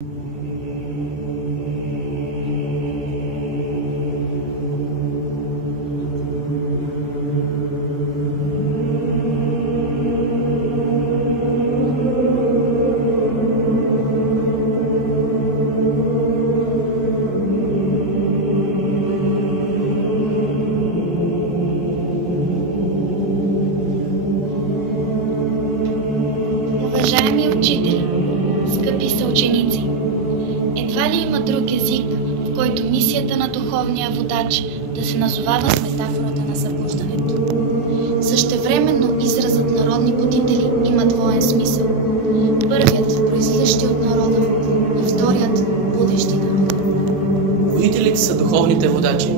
Уважаеми учители, скъпи съученици, едва ли има друг език, в който мисията на духовния водач да се назовава с метафората на събуждането. Същевременно изразът народни будители има двоен смисъл. Първият, произлизащи от народа, и вторият, будещи народа. Будителите са духовните водачи.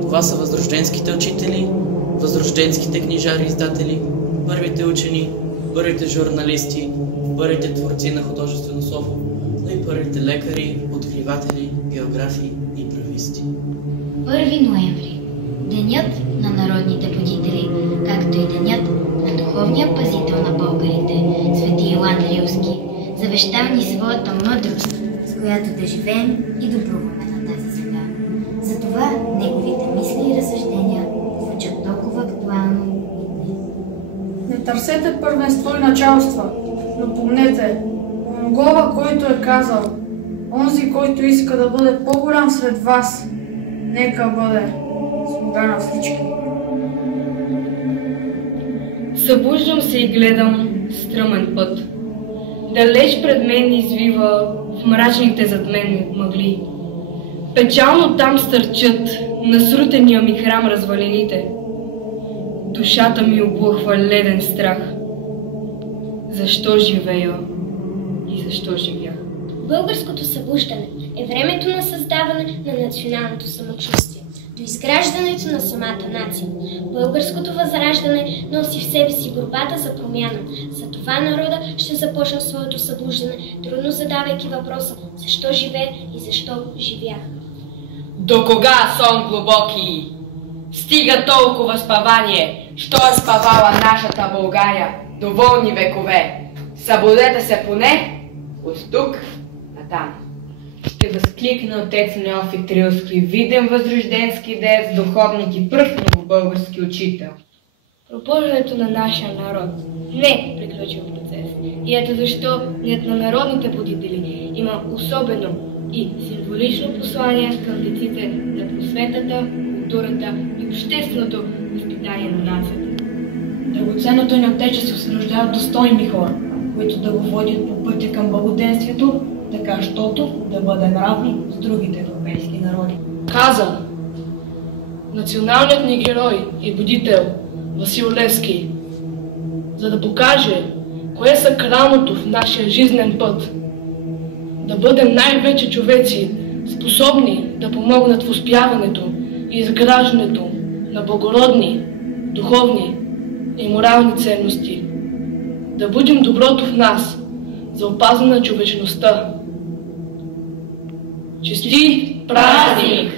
Това са възрожденските учители, възрожденските книжари и издатели, първите учени, първите журналисти, първите творци на художествено слово, но и първите лекари, откриватели, географи и прависти. 1 ноември – денят на народните будители, както и денят на духовния пазител на българите, свети Йоан Рилски, завещал ни своята мъдрост, с която да живеем и добруваме на тази земя. Затова неговите мисли и разсъждения звучат толкова актуално и днес. Не търсете първенство и началства, но помнете, оногова, който е казал, онзи, който иска да бъде по-голям сред вас, нека бъде слуга на всички. Събуждам се и гледам стръмен път. Далеч пред мен извива в мрачните зад мен мъгли. Печално там стърчат на срутения ми храм развалините. Душата ми облъхва леден страх. Защо живея и защо живях? Българското събуждане е времето на създаване на националното самочувствие, до изграждането на самата нация. Българското възраждане носи в себе си борбата за промяна. Затова народа ще започне своето събуждане, трудно задавайки въпроса защо живее и защо живях. До кога сон глубоки? Стига толкова спавание, що е спавала нашата България доволни векове. Събудете се поне от тук натам. Ще възкликне отец Неофит Рилски, виден възрожденски дец, духовник и пръв новобългарски учител. Пробуждането на нашия народ не приключил процес. И ето защо Денят на народните будители има особено и символично послание към деците на просветата, културата и общественото възпитание на нацията. Драгоценното ни отечество се нуждае от достойни хора, които да го водят по пътя към благоденствието, така щото да бъдем равни с другите европейски народи. Казвам, националният ни герой и будител Васил Левски, за да покаже кое е сакралното в нашия жизнен път, да бъдем най-вече човеци, способни да помогнат в успяването и изграждането на благородни, духовни и морални ценности, да будем доброто в нас за опазване на човечността. Честит празник!